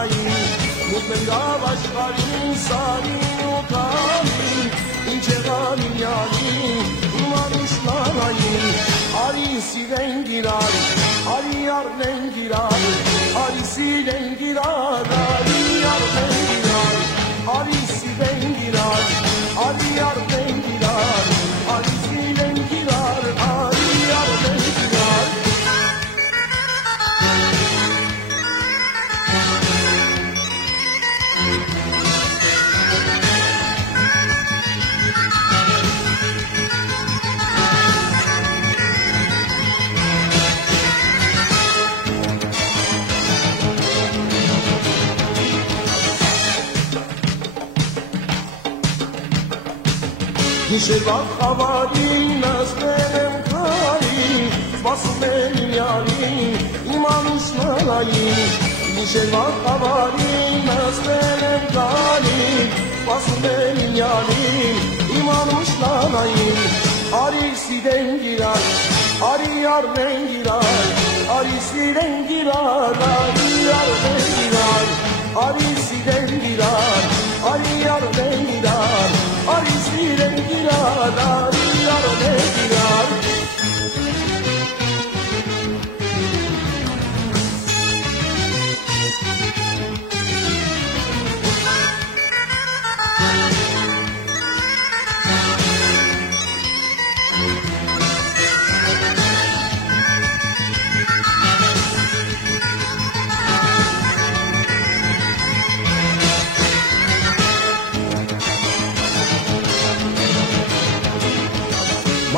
Սարային մուտներով աշխարհին սարին ու քամին ինչ եղան ինյանին մանուշնանային արի սիրենք իրար արի առնենք իրար արի սիրենք իրար արի առնենք իրար արի սիրենք իրար արի առնենք իրար արի սիրենք իրար արի առնենք իրար Գիշերվա խավարին նստել եմ քարին, սպասում եմ ինյանին, իմ անուշնալային։ Գիշերվա խավարին նստել եմ քարին, սպասում եմ ինյանին, իմ անուշնալային։ Արի սիրենք իրար, արի առնենք իրար, արի սիրենք իրար, արի առնենք իրար, արի սիրենք իրար, արի առնենք իրար, արի սիրենք իրար, արի առնենք իրար։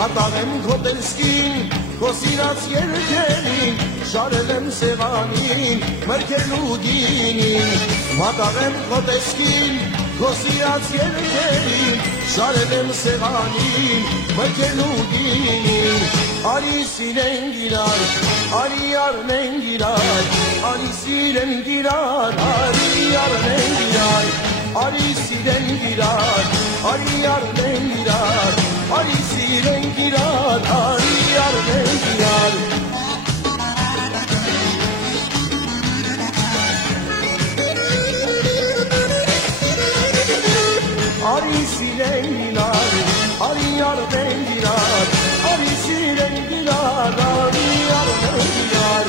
Մատաղեմ քո տեսքին, քո սիրած երգերին, շարել եմ սեղանին, մրգելու գինին։ Մատաղեմ քո տեսքին, քո սիրած երգերին, շարել եմ սեղանին, մրգելու գինին։ Արի սիրենք իրար, արի առնենք իրար, արի սիրենք իրար, արի առնենք իրար, արի սիրենք իրար, արի առնենք իրար, արի սիրենք իրար, արի առնենք իրար։ Արի սիրենք իրար, արի առնենք իրար, արի սիրենք իրար, արի առնենք իրար։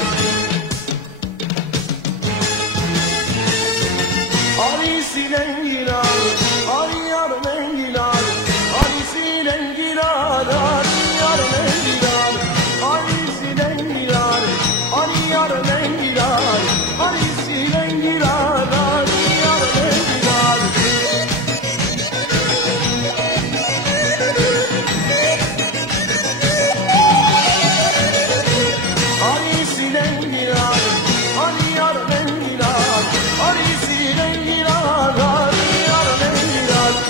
Արի սիրենք իրար, արի առնենք իրար, արի սիրենք իրար, արի առնենք իրար, արի սիրենք իրար, արի առնենք իրար, արի սիրենք իրար, արի առնենք իրար։ Արի սիրենք իրար, արի առնենք իրար, արի սիրենք իրար, արի առնենք իրար։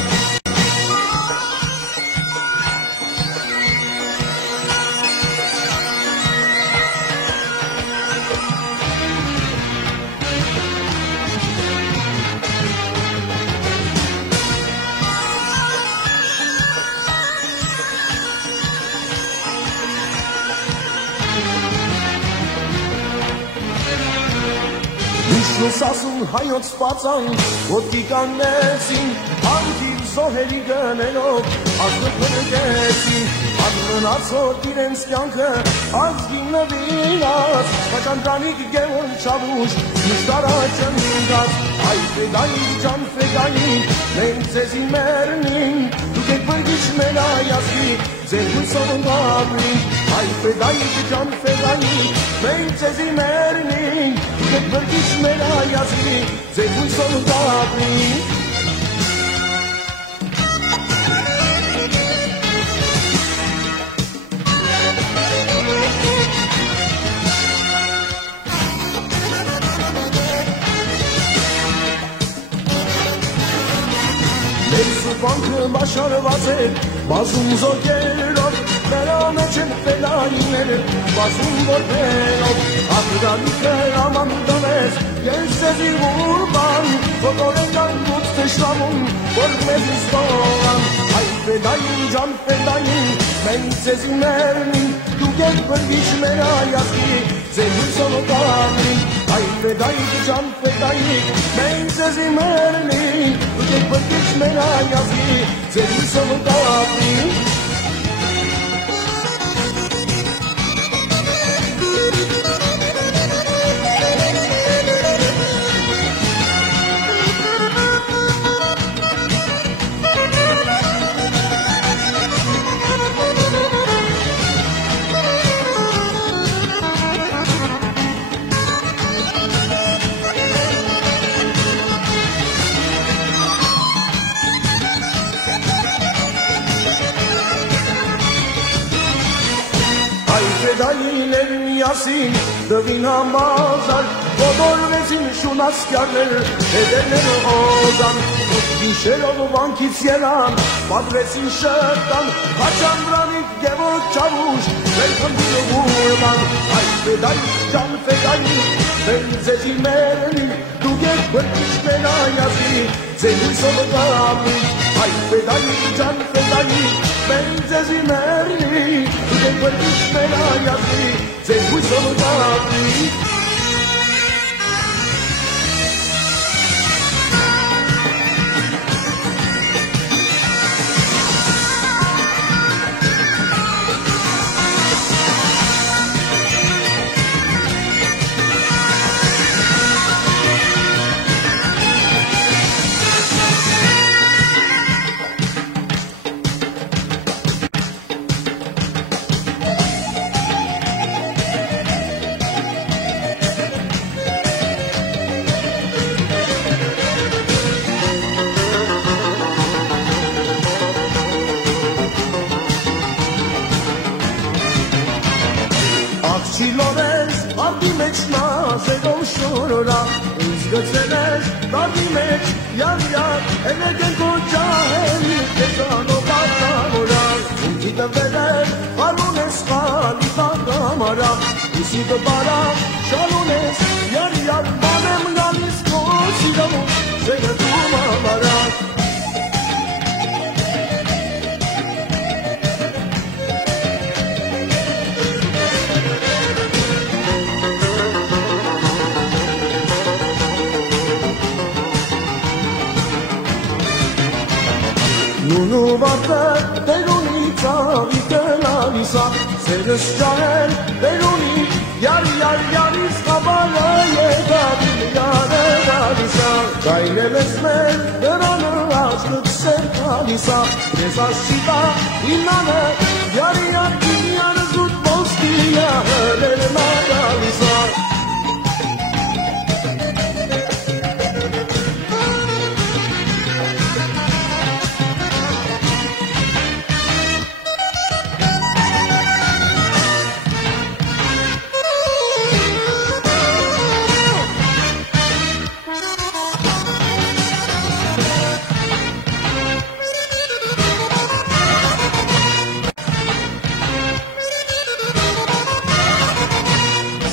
Միշտ ասում հայոց պածան, ոտքի կանեցին, անթիվ զոհերի գնելով, ազգը փրկեցին, ադմնացոտ իրենց կյանքը, ազգին նվիրած, կաճանդրանիկ գևոն չավուշ, միշտ առաջ ընկած, այ ֆեդային, ջան ֆեդային, մենք ձեզի մերնին, դուք եք բրգիչ մեր այազգի, ձեր հույսով ընկապին, այ ֆեդային, ջան ֆեդային, մենք ձեզի մերնին, դուք եք բրգիչ մեր այազգի, ձեր հույսով ընկապին։ Սուպանքը բաշարված է, բազում զոկերով, նրա մեջ են ֆելայինները, բազում որբերով, աղրալիքը աման դնես, ես ձեզի ուրբան, ոտորենք անգուց թշնամում, որ մեզ իստողան, այ ֆելային, ջան ֆելային, մենք ձեզի մերնին, դուք եք բրգիչ մեր այազգի, ձեր հույսով օտանին, Այ ֆեդայիկ ջան ֆեդայիկ մենք ձեզի մերնին Դուք բրկիչ մեր այազգի ձեր հույսով կապի Դայիներ միասին դվին համազար Ոտորվեցին շունասկյարներ հետերներ օզան Ութ գիշերով վանքից ելան պատվեցին շրտան Հաչանդրանիկ գևոտ ճավուշ վեր խնդիր ուրման Այ ֆեդայիկ ջան ֆեդայիկ վեր ձեզի մերնի Դուք եք բրկիչ մեր այազգի ձեր հույսով կապի Այ ֆեդայիկ ջան ֆեդայիկ վեր ձեզի մերնի Դուք եք բրկիչ մեր այազգի ձեր հույսով կապի Չիլորես, արդի մեջ նազերով շորորա Ինձ գծերես, դարդի մեջ, յան, էնեգեն կոջահել Կեզանով ատամորա Ունքի տվերել, խալուն ես խալի տանգամարա Ուսի դբարա, շալուն ես, յան, բանեմ գալիս կոսիրով Զենը դում ամարա Նունու վատը տերունի ծաղի կլանիսա Սերս ճահել տերունի յարիս խաբարը եգավին յանը գալիսա Կայնել ես մեր դրանը ազգըտ սեր կալիսա Ես ասիտա ինանը յանը զուտ ոսկի յահել նա գալիսա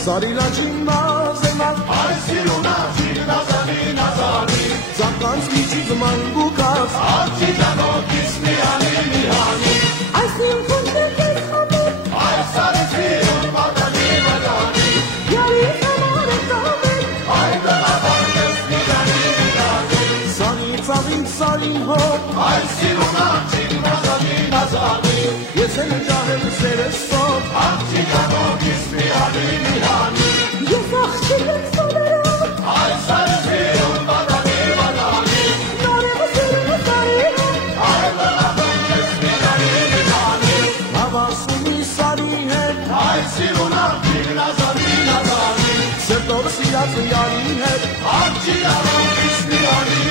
Սարիլաջին նազենալ, այս սիրունաջին նազանի Ձականց միջից մանգուկած, աղջի ճանոքից միանի Այս ինքուն դեպեր խամեր, այս սարից վիրուն մատանի յարիս համար է կամեր Այ դղաբան ես միգանի Սանի ծաղին սարին հոտ, այս սիրունաջին նազանի ես են ճահել սերս սոտ Աղջի ճանոքից միանի Ես աղջիկ եմ սոներով, Այս սարից վիրուն մատանի նորևը սերունը սարի հոտ Այ դղաբան ես միգանի Հավասումի սարի հետ, Այս սիրունաջին նազանի սրտով սիրած յարի հետ Աղջի ճանոքից միանի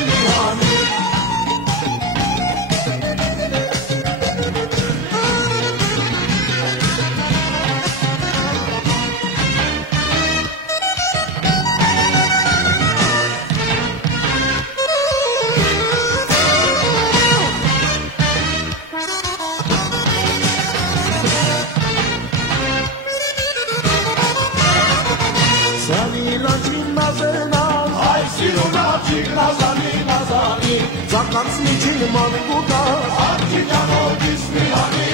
Ձականց միջին մանգուկած, Աղջի ճանոքից միանի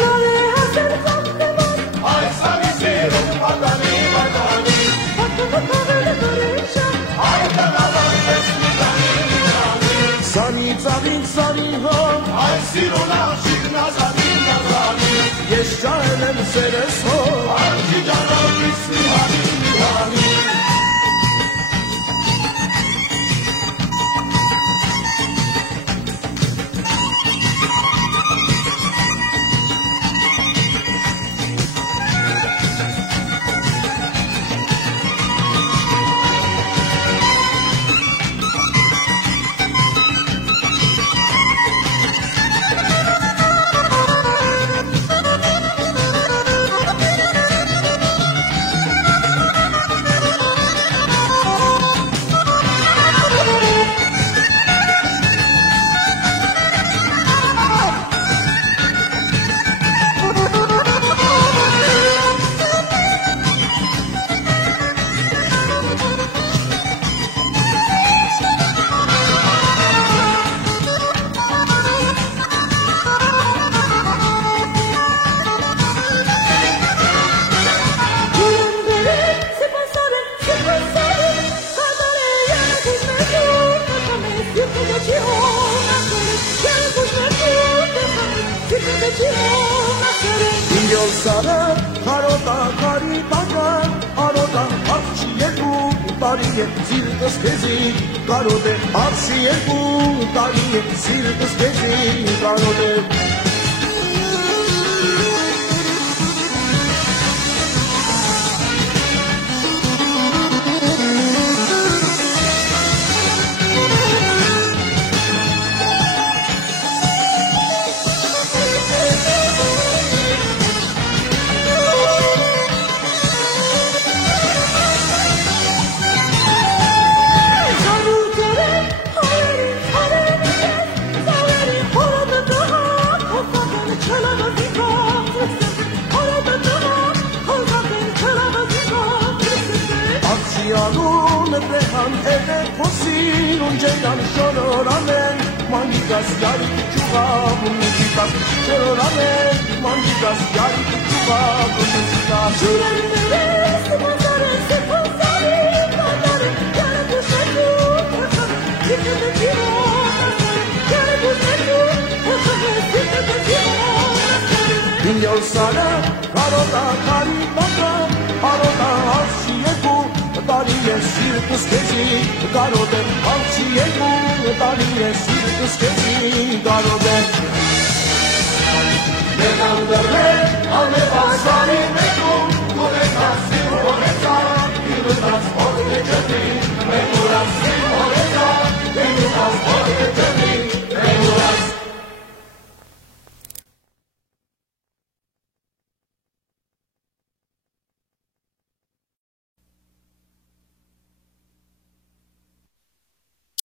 նոր է հասել ծաղնեված Այս սարից վիրուն մատանի Պատկվը շահել եմ սերս հոր Արջի ճանապից մի հանի մի հանի Սարը հարոտա կարի բական արոտա արչի երկու տարի է սիրտս քեզի կարոտ է արչի երկու տարի է սիրտս քեզի կարոտ է Mangikas yari chuva musica chororame mangikas yari chuva musica chororame se pasare padare yara kusatu kitne de jiro yara kusatu kitne de jiro Dinyol sara karota kari baka arota arsiyeku Tari ye sirkus kezi garode arsiyeku Tari ye sirkus kezi garode Negandere ame basari mekum Kore kasi ore sa Ilutras odre chati